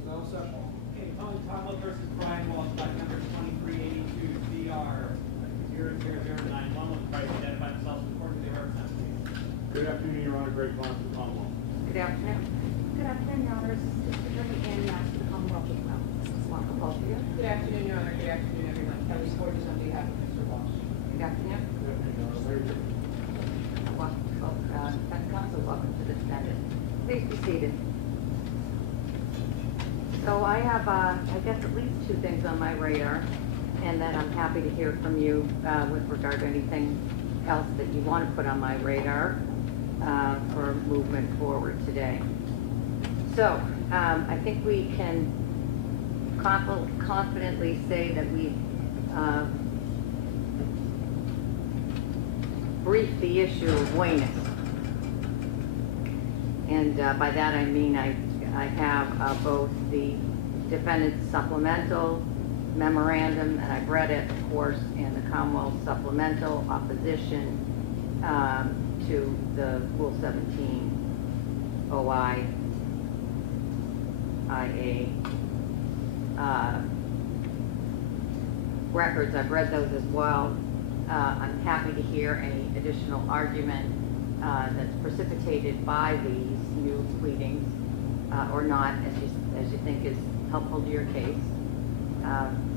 is now set. Okay, calling Tomlin versus BrianWalshe, by number 2382 CR 00091 with Christ identify themselves according to their testimony. Good afternoon, Your Honor. Greg Vaughn from Commonwealth. Good afternoon. Good afternoon, Your Honor. This is District Attorney Ann Master, the Commonwealth of Maryland. Welcome, both of you. Good afternoon, Your Honor. Good afternoon, everyone. Kelly Scourges on behalf of Mr. Walsh. Good afternoon. Good afternoon, Your Honor. Larry Griffin. Defense counsel, welcome to the defendant. Please be seated. So I have, I guess, at least two things on my radar, and then I'm happy to hear from you with regard to anything else that you want to put on my radar for movement forward today. So I think we can confidently say that we briefed the issue of wayness. And by that I mean I have both the defendant's supplemental memorandum, and I've read it, of course, and the Commonwealth supplemental opposition to the Rule 17 OI IA records. I've read those as well. I'm happy to hear any additional argument that's precipitated by these new pleadings or not, as you think is helpful to your case.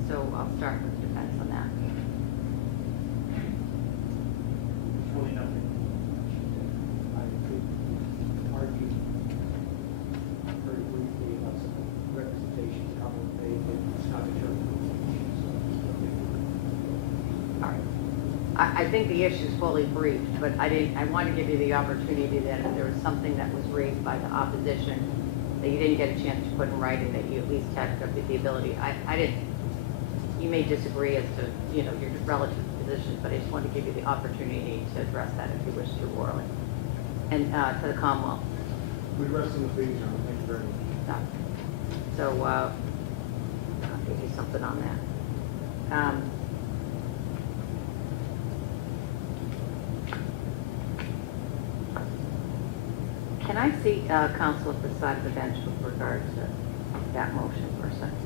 So I'll start with the defense on that. Really nothing. I could argue very briefly about some representations Commonwealth made, but it's not determined. All right. I think the issue is fully briefed, but I want to give you the opportunity that if there was something that was raised by the opposition that you didn't get a chance to put in writing, that you at least had the ability. I didn't. You may disagree as to your relative positions, but I just want to give you the opportunity to address that if you wish to orally, and to the Commonwealth. We rest in the pleadings, Your Honor. Thank you very much. So I'll give you something on that. Can I see counsel at the side of the bench with regard to that motion for a second?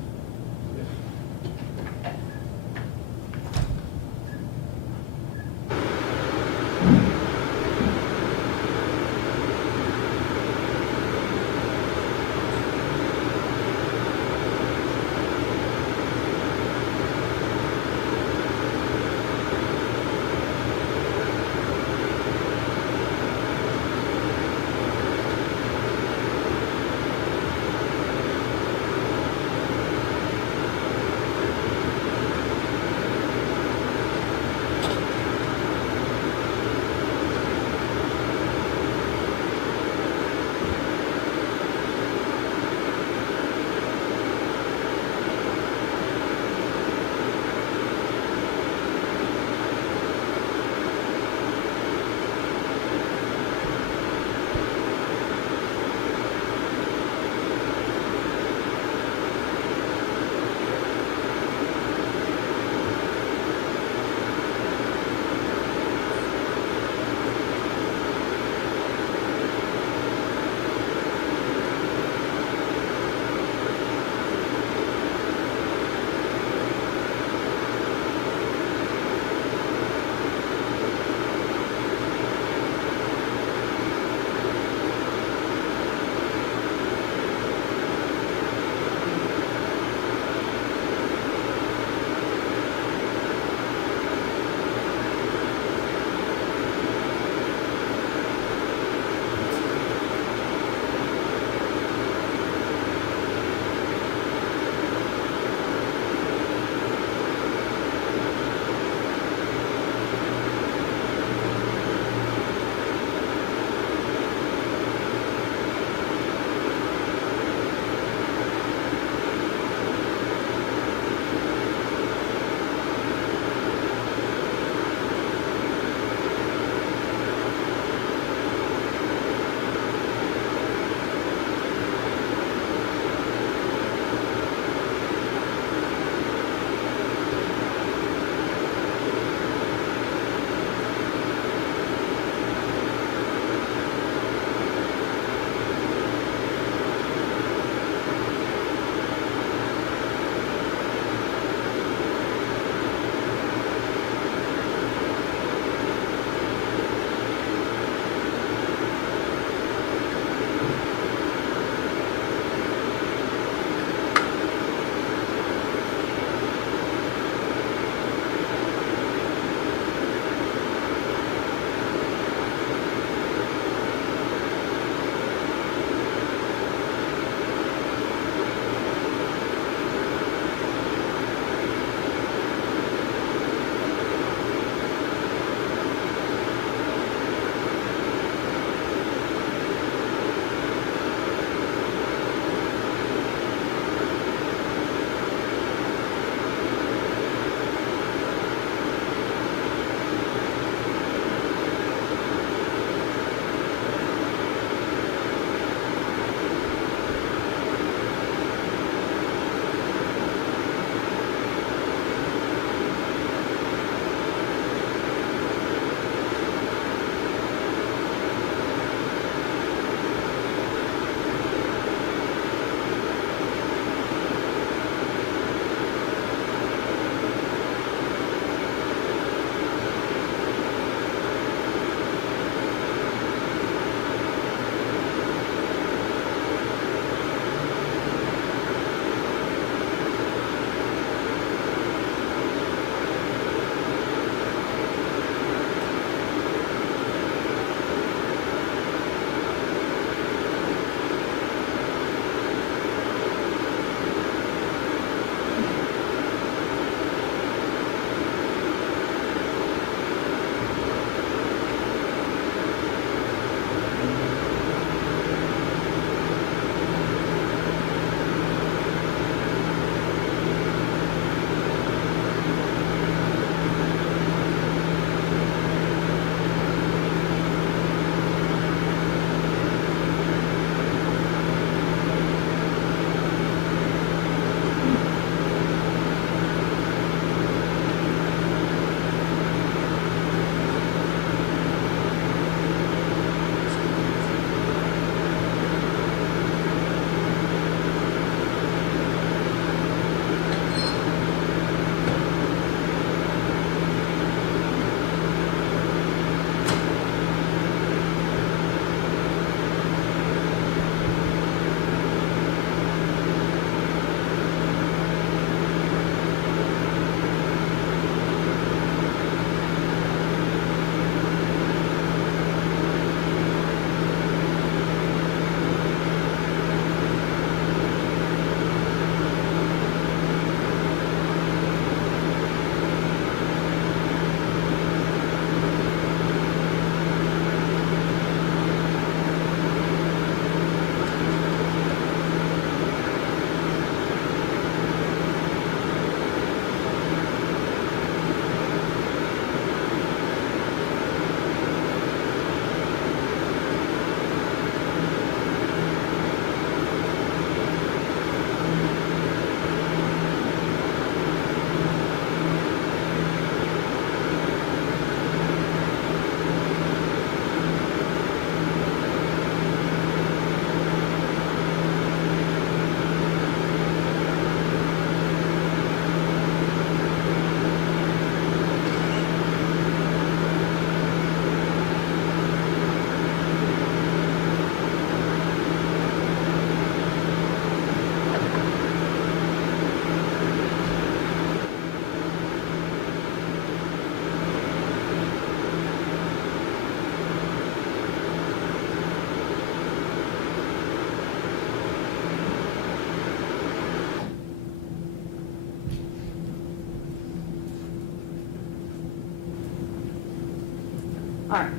All right.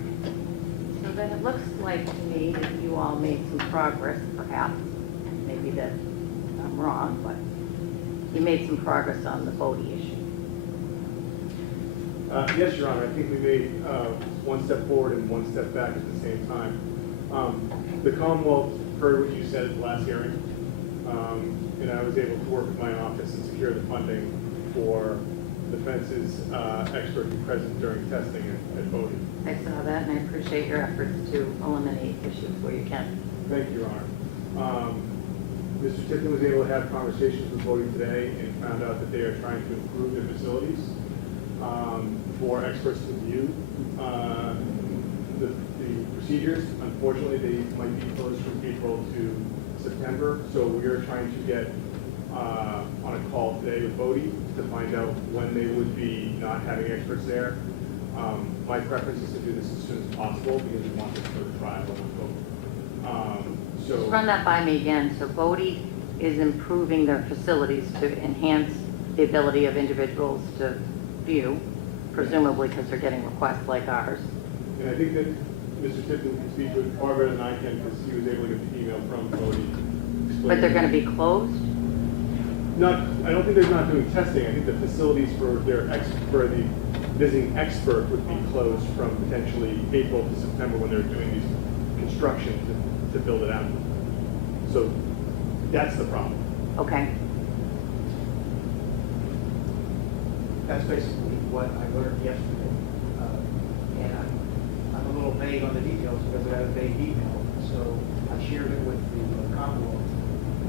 So then it looks like to me that you all made some progress, perhaps. Maybe that I'm wrong, but you made some progress on the Bodie issue. Yes, Your Honor, I think we made one step forward and one step back at the same time. The Commonwealth heard what you said at the last hearing, and I was able to work with my office and secure the funding for the defense's expert who present during testing at Bodie. I saw that, and I appreciate your efforts to eliminate issues where you can. Thank you, Your Honor. Mr. Tipton was able to have conversations with Bodie today and found out that they are trying to improve their facilities for experts to view the procedures. Unfortunately, they might be closed from April to September, so we are trying to get on a call today with Bodie to find out when they would be not having experts there. My preference is to do this as soon as possible because we want this for the trial. Just run that by me again. So Bodie is improving their facilities to enhance the ability of individuals to view, presumably because they're getting requests like ours. And I think that Mr. Tipton can speak to it far better than I can because he was able to get the email from Bodie. But they're going to be closed? I don't think they're not doing testing. I think the facilities for for the visiting expert would be closed from potentially April to September when they're doing these construction to build it out. So that's the problem. Okay. That's basically what I learned yesterday. And I'm a little vague on the details because I have a vague email. So I shared it with the Commonwealth.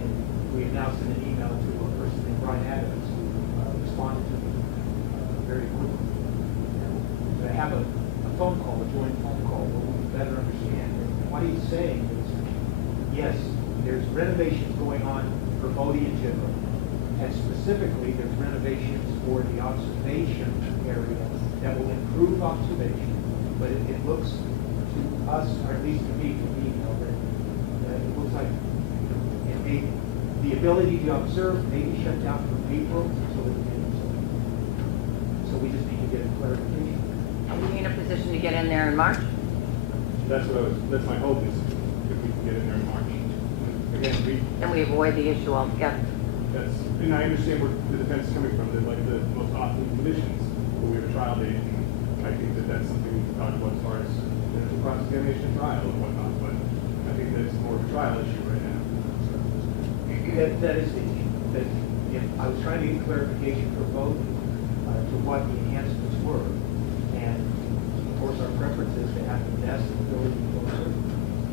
And we announced in an email to a person named Brian who responded to me very quickly. But I have a phone call, a joint phone call, where we can better understand. And what he's saying is, yes, there's renovations going on for Bodie in general. And specifically, there's renovations for the observation area that will improve observation. But it looks to us, or at least to me, from the email, that it looks like the ability to observe may be shut down from April so that we can observe. So we just need to get a clarification. Are we in a position to get in there in March? That's my hope is if we can get in there in March. Again, Then we avoid the issue altogether. and I understand where the defense is coming from. They're like the most optimal conditions, but we have a trial date, and I think that that's something we can talk about as far as the cross-examination trial and whatnot. But I think that it's more of a trial issue right now. That is the issue. That, I was trying to get clarification for both to what the enhancements were. And of course, our preference is to have the best ability closer.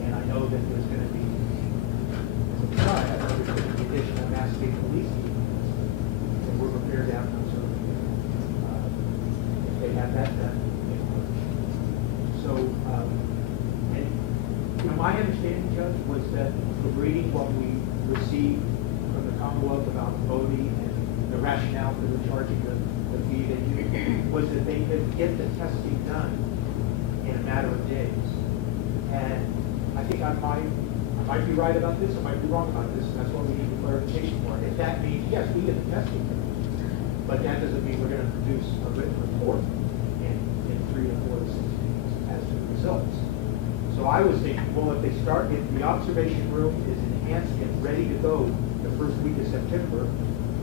And I know that there's going to be, as a try, I know there's going to be additional mass state police units. And we're prepared to have those if they have that done. So, and my understanding, Judge, was that reading what we received from the Commonwealth about Bodie and the rationale for the charging the fee they do was that they could get the testing done in a matter of days. And I think I might be right about this, I might be wrong about this, and that's what we need clarification for. If that means, yes, we get the testing done, but that doesn't mean we're going to produce a written report in 3 to 4 to 6 days as to the results. So I was thinking, well, if the observation room is enhanced and ready to go the first week of September,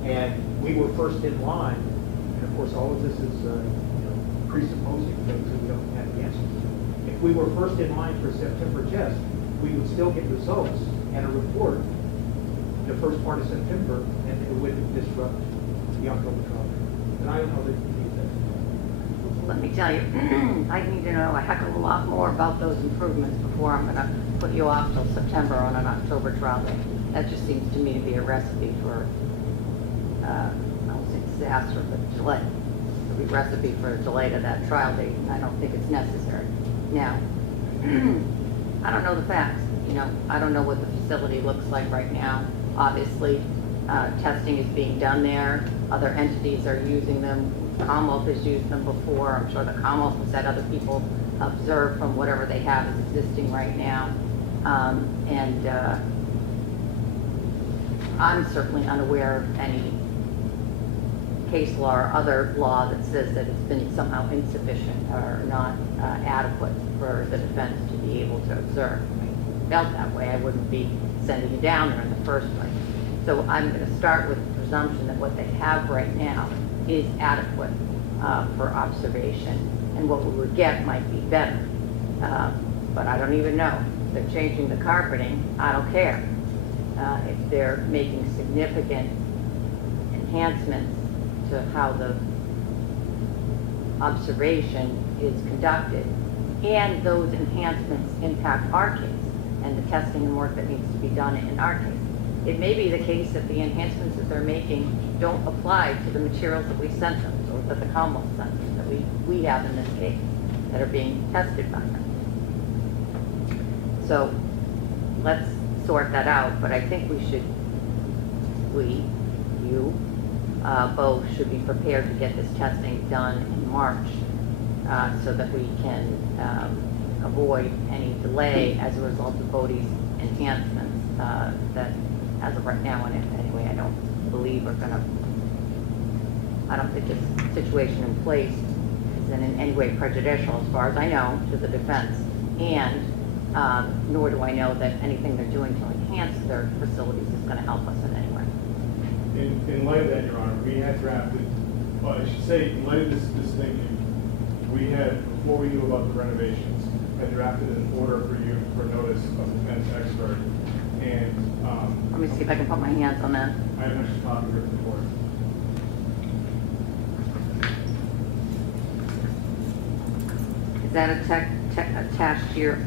and we were first in line, and of course all of this is presupposing things that we don't have the answers to. If we were first in line for September test, we would still get results and a report the first part of September, and it wouldn't disrupt the October trial. And I don't know that we need that. Let me tell you, I need to know a heck of a lot more about those improvements before I'm going to put you off till September on an October trial date. That just seems to me to be a recipe for, I won't say disaster, but delay. It'll be a recipe for a delay to that trial date, and I don't think it's necessary. Now, I don't know the facts. I don't know what the facility looks like right now. Obviously, testing is being done there. Other entities are using them. Commonwealth has used them before. I'm sure the Commonwealth has had other people observe from whatever they have is existing right now. And I'm certainly unaware of any case law or other law that says that it's been somehow insufficient or not adequate for the defense to be able to observe. If I felt that way, I wouldn't be sending you down there in the first place. So I'm going to start with the presumption that what they have right now is adequate for observation, and what we would get might be better. But I don't even know. If they're changing the carpeting, I don't care. If they're making significant enhancements to how the observation is conducted, and those enhancements impact our case and the testing and work that needs to be done in our case. It may be the case that the enhancements that they're making don't apply to the materials that we sent them, or that the Commonwealth sent them, that we have in this case, that are being tested by them. So let's sort that out, but I think you both should be prepared to get this testing done in March so that we can avoid any delay as a result of Bodie's enhancements that, as of right now, anyway, I don't believe are gonna, I don't think this situation in place is in any way prejudicial, as far as I know, to the defense. And nor do I know that anything they're doing to enhance their facilities is gonna help us in any way. In light of that, Your Honor, we had drafted, well, I should say, in light of this thinking, we had, before we knew about the renovations, had drafted an order for you for notice of the defense expert. And Let me see if I can put my hands on that. I have an extra copy here for the board. Is that attached to your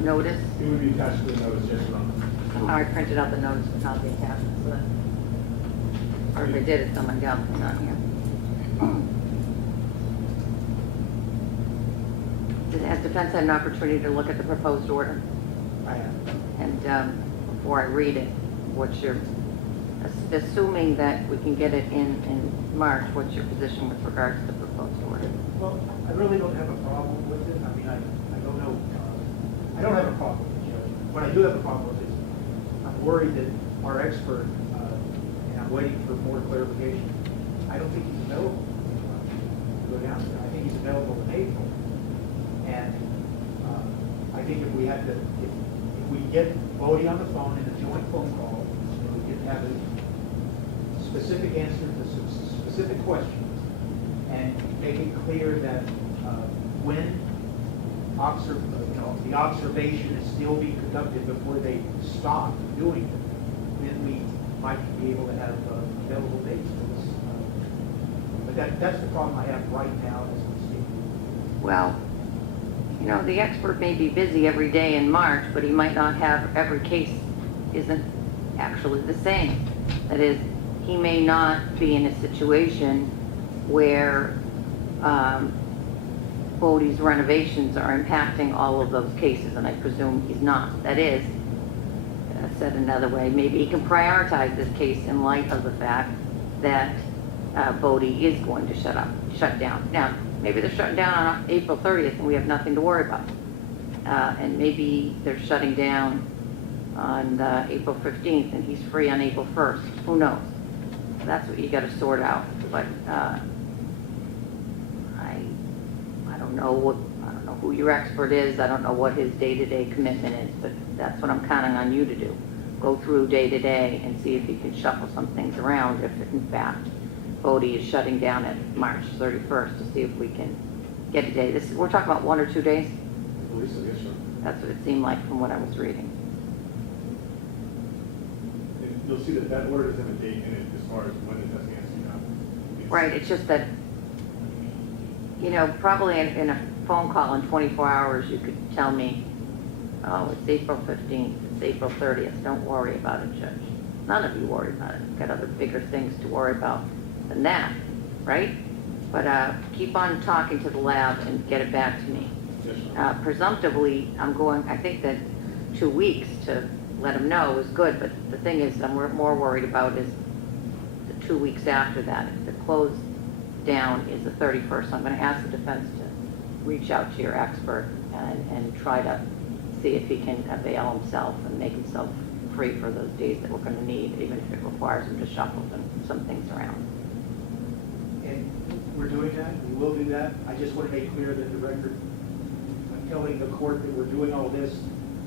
notice? It would be attached to the notice, yes, Your Honor. I printed out the notice without the attachment, so that, or if I did, it's on my gun, it's not here. Has defense had an opportunity to look at the proposed order? I have. And before I read it, what's your, assuming that we can get it in March, what's your position with regard to the proposed order? Well, I really don't have a problem with it. I mean, I don't know, I don't have a problem with it, Judge. What I do have a problem with is, I'm worried that our expert, and I'm waiting for more clarification, I don't think he's available to go down there. I think he's available in April. And I think if we had to, if we get Bodie on the phone in a joint phone call, and we can have a specific answer to some specific questions, and make it clear that when the observation is still being conducted before they stop doing it, then we might be able to have available dates for this. But that's the problem I have right now as we speak. Well, you know, the expert may be busy every day in March, but he might not have, every case isn't actually the same. That is, he may not be in a situation where Bodie's renovations are impacting all of those cases, and I presume he's not. That is, said another way, maybe he can prioritize this case in light of the fact that Bodie is going to shut down. Now, maybe they're shutting down on April 30th and we have nothing to worry about. And maybe they're shutting down on April 15th and he's free on April 1st. Who knows? That's what you got to sort out. But I don't know who your expert is. I don't know what his day-to-day commitment is, but that's what I'm counting on you to do. Go through day-to-day and see if you can shuffle some things around if in fact Bodie is shutting down at March 31st, to see if we can get a day. We're talking about 1 or 2 days? I believe so, yes, sir. That's what it seemed like from what I was reading. And you'll see that that order doesn't have a date in it as far as when the testing has to be done. Right, it's just that, you know, probably in a phone call in 24 hours, you could tell me, oh, it's April 15th, it's April 30th, don't worry about it, Judge. None of you worry about it. You've got other bigger things to worry about than that, right? But keep on talking to the lab and get it back to me. Yes, sir. Presumptively, I think that 2 weeks to let them know is good, but the thing is, I'm more worried about is the 2 weeks after that. If the close down is the 31st, I'm going to ask the defense to reach out to your expert and try to see if he can avail himself and make himself free for those days that we're going to need, even if it requires him to shuffle some things around. and we're doing that, we will do that. I just want to make clear that the record, I'm telling the court that we're doing all this.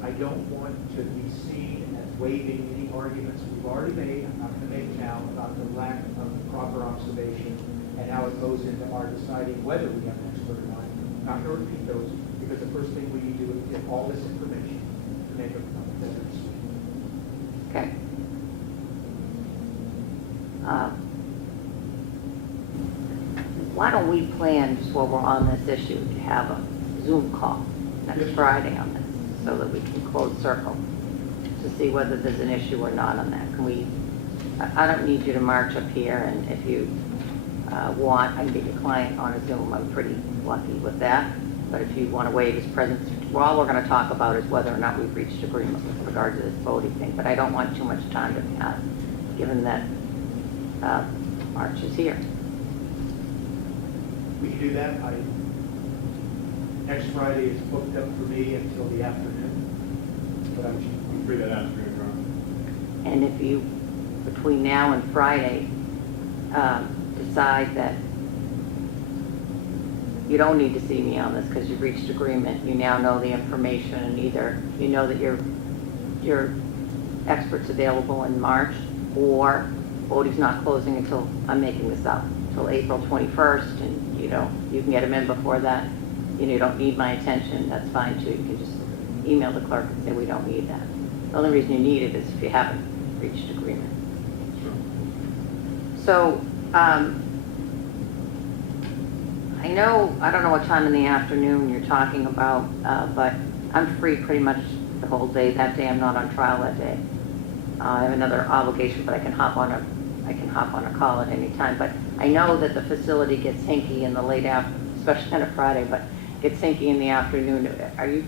I don't want to be seen as waiving any arguments we've already made, I'm not going to make now, about the lack of proper observation and how it goes into our deciding whether we have an expert or not. I'm not going to repeat those, because the first thing we need to do is get all this information to make a better decision. Okay. Why don't we plan, just while we're on this issue, to have a Zoom call next Yes. Friday on this, so that we can close circle to see whether there's an issue or not on that? Can we, I don't need you to march up here, and if you want, I can get your client on a Zoom. I'm pretty lucky with that. But if you want to waive his presence, all we're going to talk about is whether or not we've reached agreement with regard to this voting thing. But I don't want too much time to pass, given that March is here. We can do that. Next Friday is booked up for me until the afternoon. But I'm free that afternoon, Ron. And if you, between now and Friday, decide that you don't need to see me on this because you've reached agreement, you now know the information, and either you know that your expert's available in March, or voting's not closing until, I'm making this up, until April 21st, and you can get them in before that. You don't need my attention, that's fine too. You can just email the clerk and say we don't need that. The only reason you need it is if you haven't reached agreement. So, I don't know what time in the afternoon you're talking about, but I'm free pretty much the whole day. That day I'm not on trial that day. I have another obligation, but I can hop on a call at any time. But I know that the facility gets hinky in the late afternoon, especially on a Friday, but gets hinky in the afternoon. Are you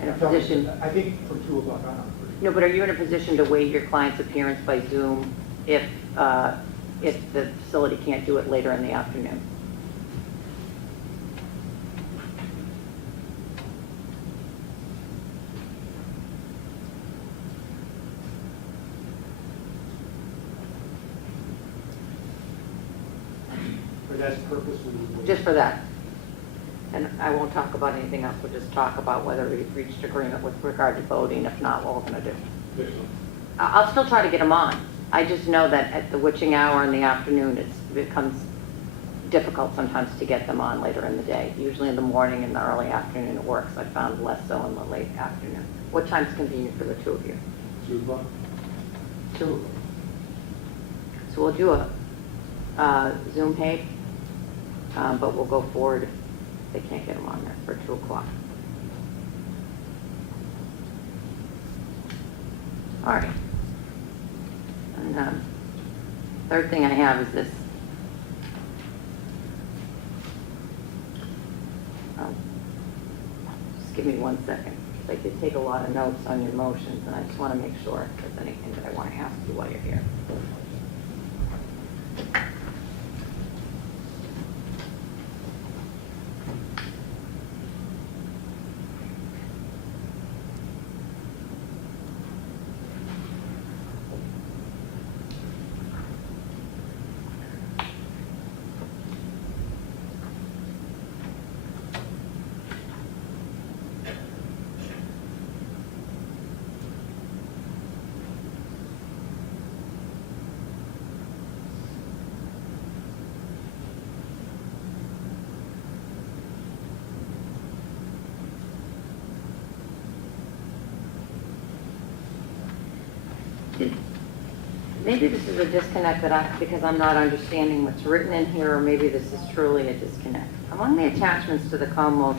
in a position? I think for 2 o'clock, I'm not free. No, but are you in a position to waive your client's appearance by Zoom if the facility can't do it later in the afternoon? For that purpose, we would. Just for that. And I won't talk about anything else, we'll just talk about whether we've reached agreement with regard to voting. If not, what we're going to do. Yes, sir. I'll still try to get them on. I just know that at the witching hour in the afternoon, it becomes difficult sometimes to get them on later in the day. Usually in the morning and the early afternoon it works. I found less so in the late afternoon. What time's convenient for the two of you? 2 o'clock? 2. So we'll do a Zoom tape, but we'll go forward if they can't get them on there for 2 o'clock. All right. And third thing I have is this. Just give me 1 second. I did take a lot of notes on your motions, and I just want to make sure if there's anything that I want to ask you while you're here. Maybe this is a disconnect because I'm not understanding what's written in here, or maybe this is truly a disconnect. Among the attachments to the Commonwealth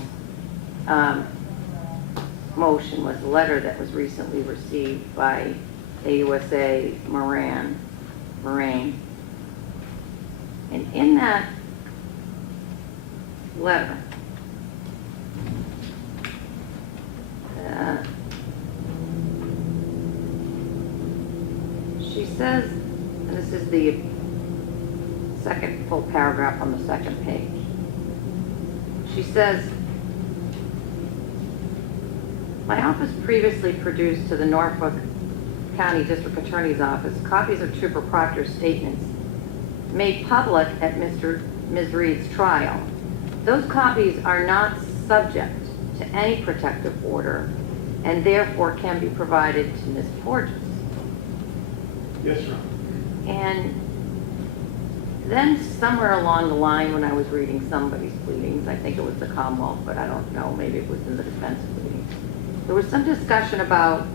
motion was a letter that was recently received by AUSA Moran. And in that letter, she says, and this is the second full paragraph on the second page. She says, my office previously produced to the Norfolk County District Attorney's Office copies of Trooper Proctor's statements made public at Ms. Reed's trial. Those copies are not subject to any protective order and therefore can be provided to Ms. Porges. Yes, Your Honor. And then somewhere along the line when I was reading somebody's pleadings, I think it was the Commonwealth, but I don't know, maybe it was in the defense pleadings, there was some discussion about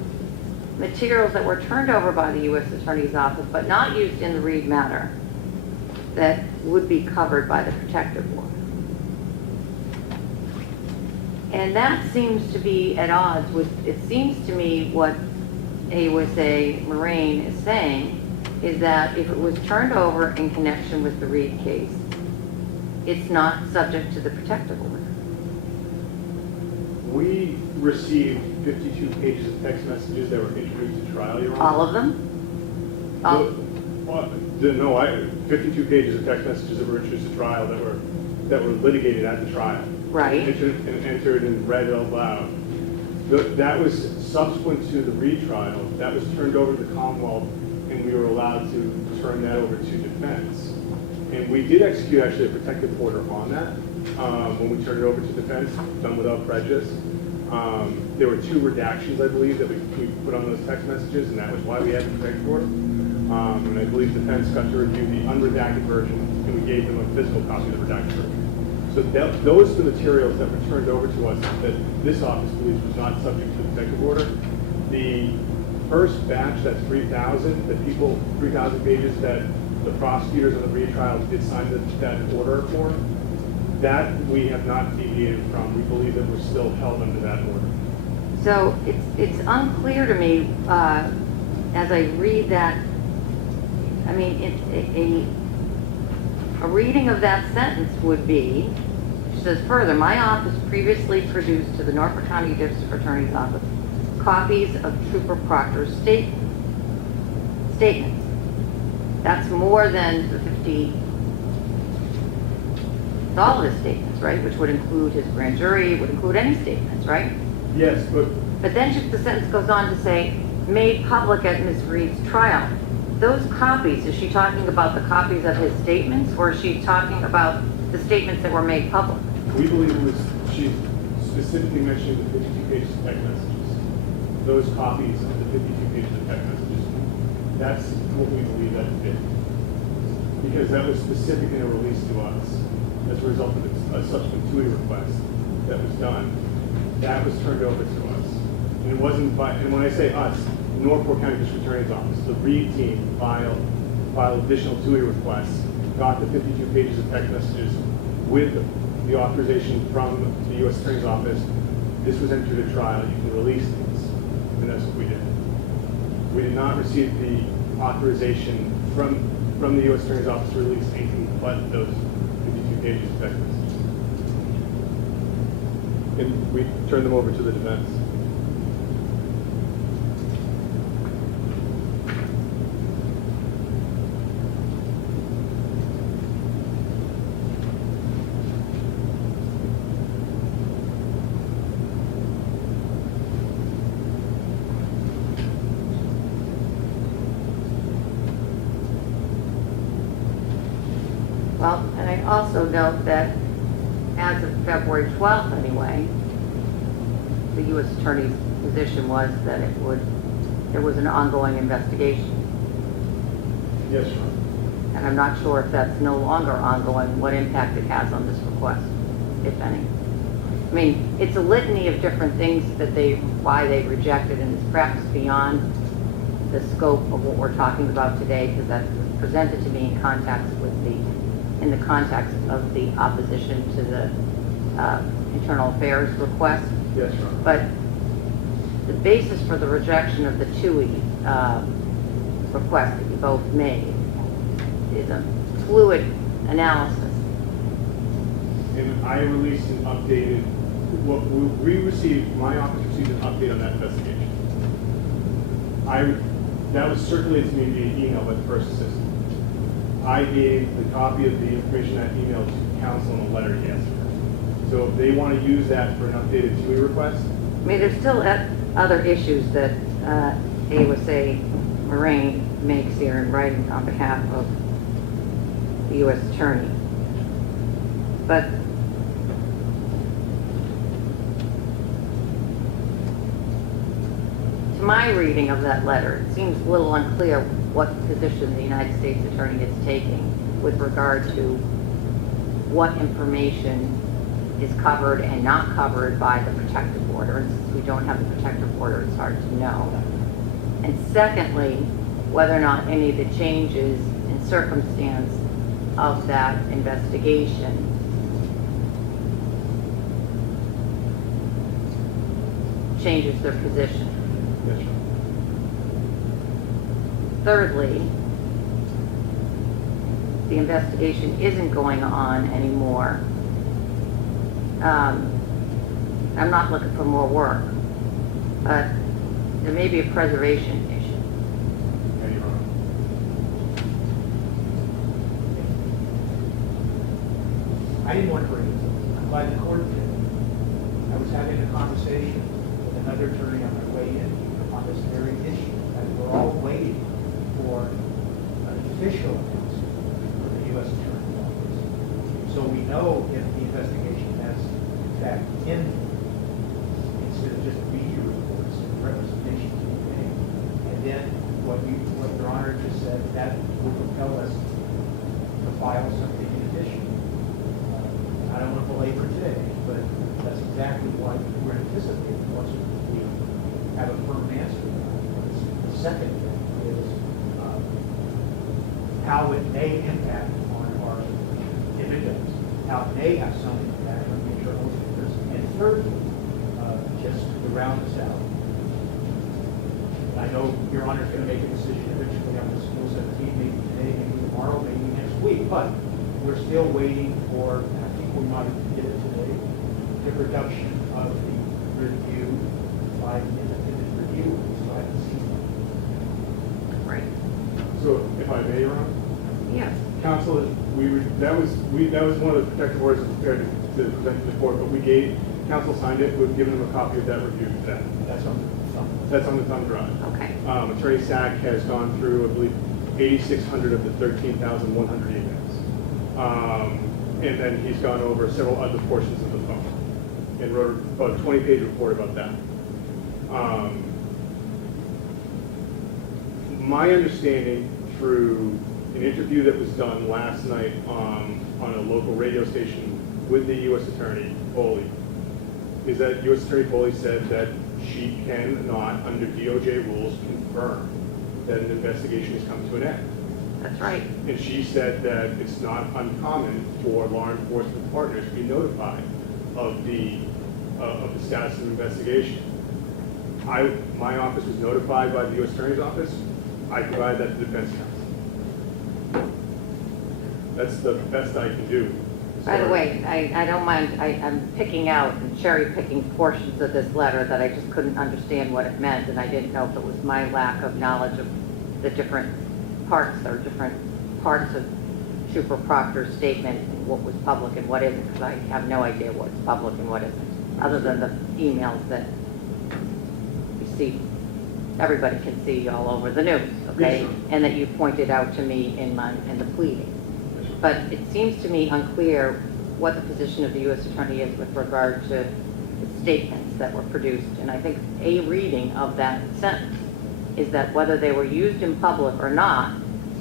materials that were turned over by the U.S. Attorney's Office but not used in the Reed matter that would be covered by the protective order. And that seems to be at odds with, it seems to me what AUSA Moraine is saying is that if it was turned over in connection with the Reed case, it's not subject to the protective order. We received 52 pages of text messages that were introduced to trial, Your Honor. All of them? All- No, 52 pages of text messages that were introduced to trial that were litigated at the trial. Right. Entered and read out loud. That was subsequent to the retrial. That was turned over to the Commonwealth, and we were allowed to turn that over to defense. And we did execute actually a protective order on that when we turned it over to defense, done without prejudice. There were 2 redactions, I believe, that we put on those text messages, and that was why we had the protective order. And I believe defense got to review the unredacted version, and we gave them a physical copy of the redacted version. So those are the materials that were turned over to us that this office believes was not subject to the protective order. The first batch, that's 3,000, 3,000 pages that the prosecutors on the retrial did sign that order for, that we have not deviated from. We believe that we're still held under that order. So it's unclear to me as I read that. I mean, a reading of that sentence would be, she says further, my office previously produced to the Norfolk County District Attorney's Office copies of Trooper Proctor's statements. That's more than the 50, it's all of his statements, right? Which would include his grand jury, would include any statements, right? Yes, but But then just the sentence goes on to say, made public at Ms. Reed's trial. Those copies, is she talking about the copies of his statements, or is she talking about the statements that were made public? we believe it was, she specifically mentioned the 52 pages of text messages. Those copies of the 52 pages of text messages, that's what we believe that it did. Because that was specific in a release to us as a result of a subsequent TUI request that was done. That was turned over to us. And it wasn't by, and when I say us, Norfolk County District Attorney's Office, the Reed team filed additional TUI requests, got the 52 pages of text messages with the authorization from the U.S. Attorney's Office. This was entered at trial, you can release these, and that's what we did. We did not receive the authorization from the U.S. Attorney's Office to release anything but those 52 pages of text messages. And we turned them over to the defense. Well, and I also note that as of February 12th anyway, the U.S. Attorney's position was that there was an ongoing investigation. Yes, Your Honor. And I'm not sure if that's no longer ongoing, what impact it has on this request, if any. I mean, it's a litany of different things that why they rejected, and it's perhaps beyond the scope of what we're talking about today, because that was presented to me in the context of the opposition to the Internal Affairs request. Yes, Your Honor. But the basis for the rejection of the TUI request that you both made is a fluid analysis. And I released an updated, my office received an update on that investigation. That was circulated to me via email by the first assistant. I gave the copy of the information in that email to counsel in a letter yesterday. So if they want to use that for an updated TUI request, I mean, there's still other issues that AUSA Moraine makes here in writing on behalf of the U.S. Attorney. But to my reading of that letter, it seems a little unclear what position the United States Attorney is taking with regard to what information is covered and not covered by the protective order. And since we don't have the protective order, it's hard to know. And secondly, whether or not any of the changes in circumstance of that investigation changes their position. Yes, sir. Thirdly, the investigation isn't going on anymore. I'm not looking for more work, but there may be a preservation issue. Yeah, Your Honor. I didn't want to bring this up. I'm glad the court did. I was having a conversation with another attorney on my way in on this very issue. And we're all waiting for an official announcement from the U.S. Attorney's Office. So we know if the investigation has, in fact, ended, instead of just media reports and representations being made. And then what Your Honor just said, that will propel us to file something in addition. I don't want to belabor today, but that's exactly what we're anticipating once we have a firm answer. The second thing is how it may impact on our, if it does, how it may have some impact on the internal affairs. And thirdly, just to round this out, I know Your Honor's going to make a decision eventually on this Rule 17, maybe today, maybe tomorrow, maybe next week, but we're still waiting for, and I think we might get it today, the production of the review by an independent review, so I haven't seen it. Right. So, if I may, Your Honor? Yes. Counsel, that was one of the protective orders prepared to present to the court, but counsel signed it, we've given him a copy of that review today. That's on the thumb. That's on the thumb drive. Okay. Attorney Sack has gone through, I believe, 8,600 of the 13,100 emails. And then he's gone over several other portions of the phone and wrote about a 20-page report about that. My understanding through an interview that was done last night on a local radio station with the U.S. Attorney, Foley, is that U.S. Attorney Foley said that she cannot, under DOJ rules, confirm that an investigation has come to an end. That's right. And she said that it's not uncommon for law enforcement partners to be notified of the status of the investigation. My office was notified by the U.S. Attorney's Office. I provided that to the defense counsel. That's the best I can do. By the way, I don't mind, I'm picking out and cherry picking portions of this letter that I just couldn't understand what it meant, and I didn't know if it was my lack of knowledge of the different parts or different parts of Trooper Proctor's statement, and what was public and what isn't, because I have no idea what's public and what isn't, other than the emails that you see, everybody can see all over the news, okay? Yes, sir. And that you pointed out to me in the pleading. But it seems to me unclear what the position of the U.S. Attorney is with regard to the statements that were produced. And I think a reading of that sentence is that whether they were used in public or not,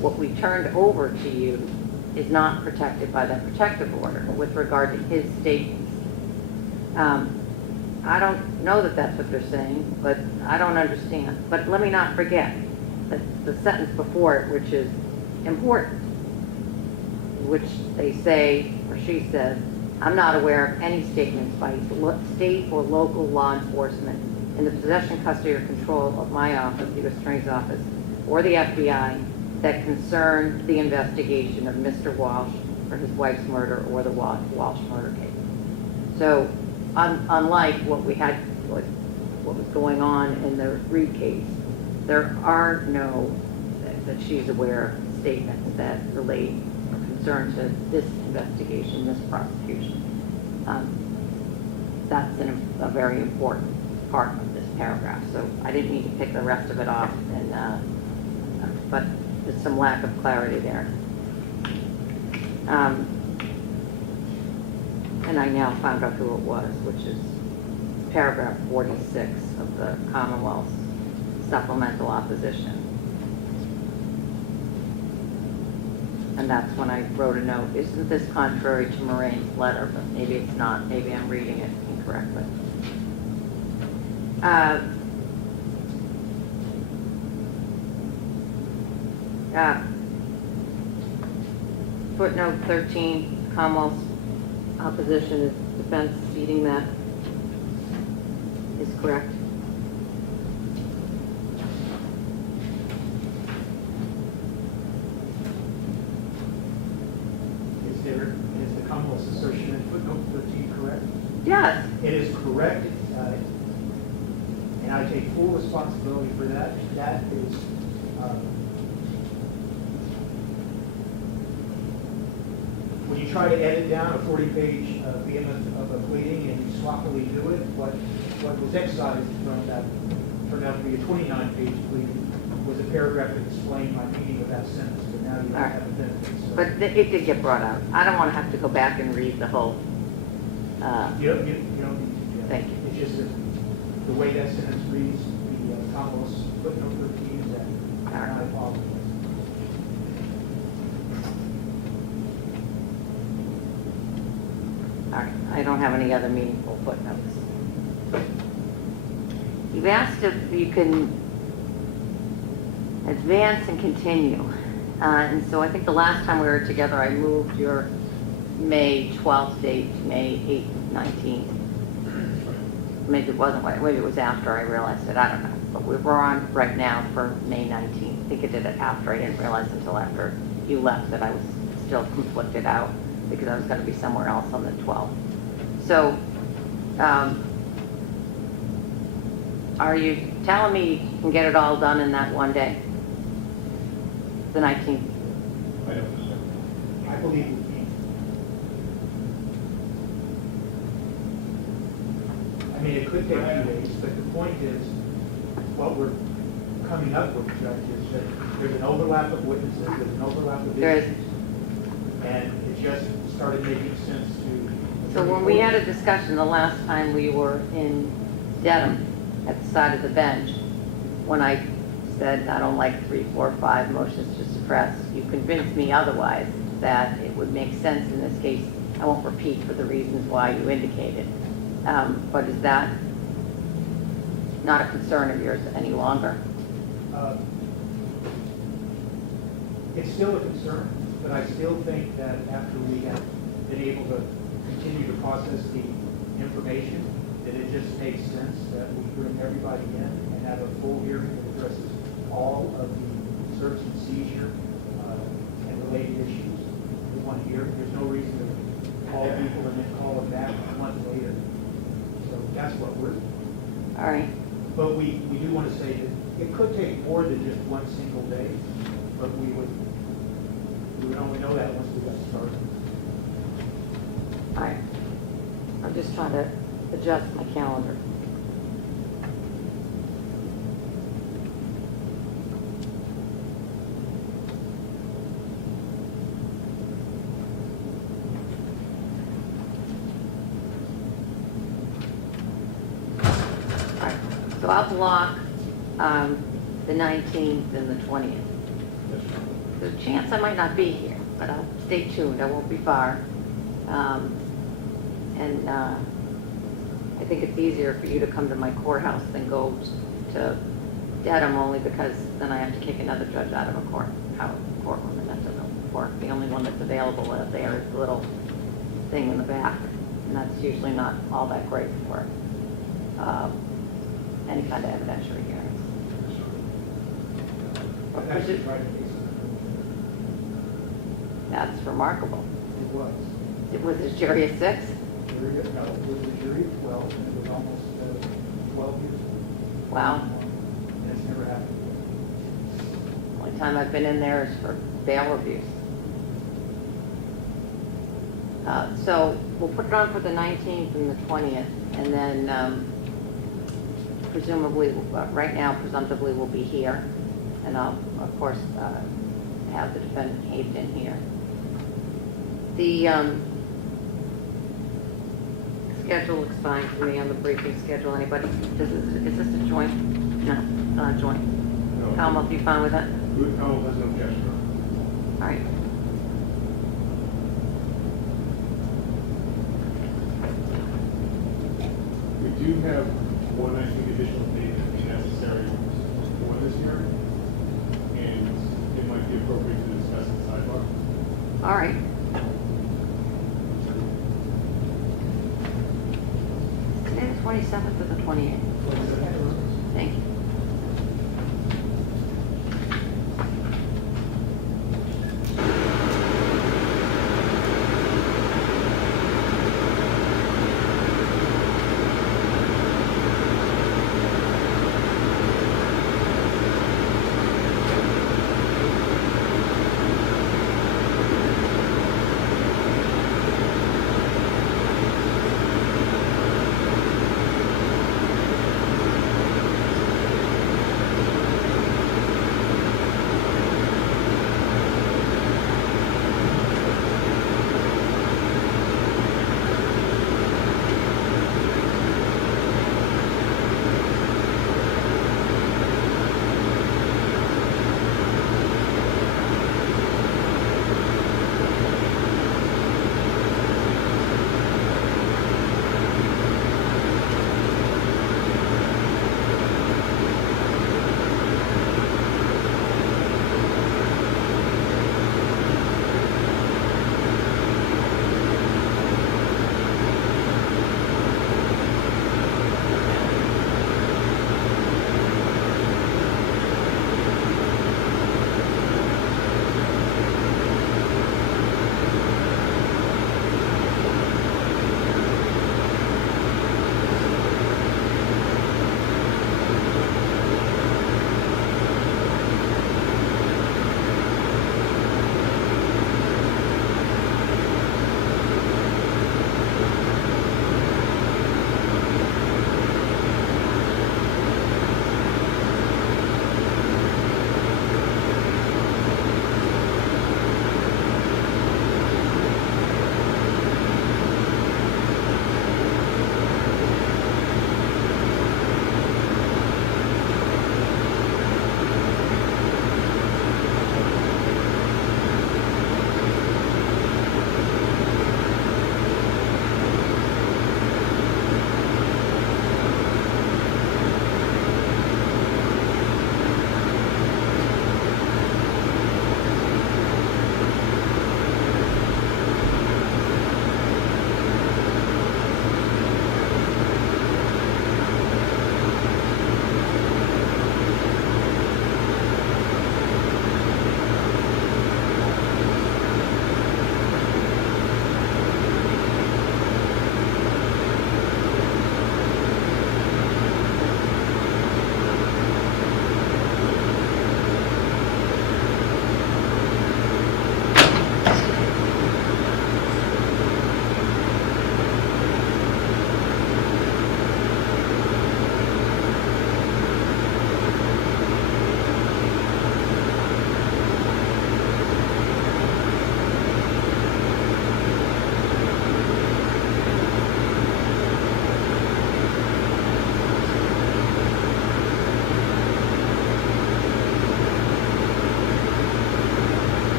what we turned over to you is not protected by that protective order with regard to his statements. I don't know that that's what they're saying, but I don't understand. But let me not forget that the sentence before it, which is important, which they say, or she says, I'm not aware of any statements by state or local law enforcement in the possession, custody, or control of my office, the U.S. Attorney's Office, or the FBI that concern the investigation of Mr. Walshe for his wife's murder or the Walshe murder case. So, unlike what we had, what was going on in the Reed case, there are no, that she's aware of statements that relate concern to this investigation, this prosecution. That's a very important part of this paragraph. So I didn't need to pick the rest of it off, but there's some lack of clarity there. And I now found out who it was, which is paragraph 46 of the Commonwealth's supplemental opposition. And that's when I wrote a note, isn't this contrary to Moraine's letter? But maybe it's not, maybe I'm reading it incorrectly. Footnote 13, Commonwealth's opposition is defense ceding that is correct. Is the Commonwealth's assertion in footnote 13 correct? Yes. It is correct, and I take full responsibility for that. That is, when you try to edit down a 40-page vehement of a pleading and you sloppily do it, what was excised from that turned out to be a 29-page pleading was a paragraph that explained my meaning of that sentence, but now you don't have a benefit. So. But it did get brought out. I don't want to have to go back and read the whole. You don't need to. Thank you. It's just that the way that sentence reads, the Commonwealth's footnote 13 is that, and I apologize. All right, I don't have any other meaningful footnotes. You've asked if you can advance and continue. And so I think the last time we were together, I moved your May 12th date to May 8th, 19th. Maybe it wasn't, maybe it was after I realized it, I don't know. But we're on right now for May 19th. I think I did it after. I didn't realize until after you left that I was still conflicted out because I was going to be somewhere else on the 12th. So, are you telling me you can get it all done in that one day? The 19th? I don't know. I believe we can. I mean, it could take 2 days, but the point is, what we're coming up with, Judge, is that there's an overlap of witnesses, there's an overlap of There is. issues. And it just started making sense to. So when we had a discussion the last time we were in Dedham at the side of the bench, when I said I don't like 3, 4, 5 motions to suppress, you convinced me otherwise that it would make sense in this case. I won't repeat for the reasons why you indicated. But is that not a concern of yours any longer? It's still a concern, but I still think that after we have been able to continue to process the information, that it just makes sense that we bring everybody in and have a full hearing that addresses all of the search and seizure and related issues in one hearing. There's no reason to call people and then call them back a month later. So that's what we're. All right. But we do want to say that it could take more than just one single day, but we would only know that once we got started. All right. I'm just trying to adjust my calendar. All right. So I'll block the 19th and the 20th. There's a chance I might not be here, but I'll stay tuned. I won't be far. I think it's easier for you to come to my courthouse than go to Dedham, only because then I have to kick another judge out of a courtroom, and that doesn't work. The only one that's available there is the little thing in the back, and that's usually not all that great for any kind of evidentiary hearings. But that's just right. That's remarkable. It was. It was his jury of 6? No, it was a jury of 12, and it was almost 12 years. Wow. And it's never happened. The only time I've been in there is for bail reviews. So we'll put it on for the 19th and the 20th, and then presumably, right now, presumptively, we'll be here. And I'll, of course, have the defendant caved in here. The schedule looks fine to me on the briefing schedule. Anybody, is this a joint? No, not a joint. No. Commonwealth, you fine with that? Good, Commonwealth has no objection. All right. We do have one, I think, additional thing that is necessary for this hearing, and it might be appropriate to discuss in sidebar. All right. Today the 27th or the 28th? Thank you.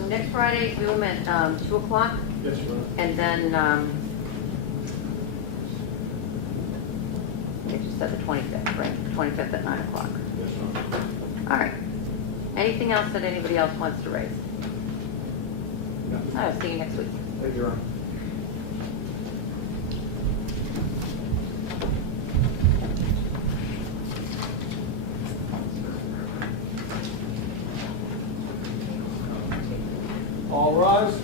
So next Friday, Zoom at 2 o'clock, Yes, Your Honor. and then, you just said the 25th, right? The 25th at 9 o'clock. Yes, Your Honor. All right. Anything else that anybody else wants to raise? No. I'll see you next week. Thank you, Your Honor. All rise.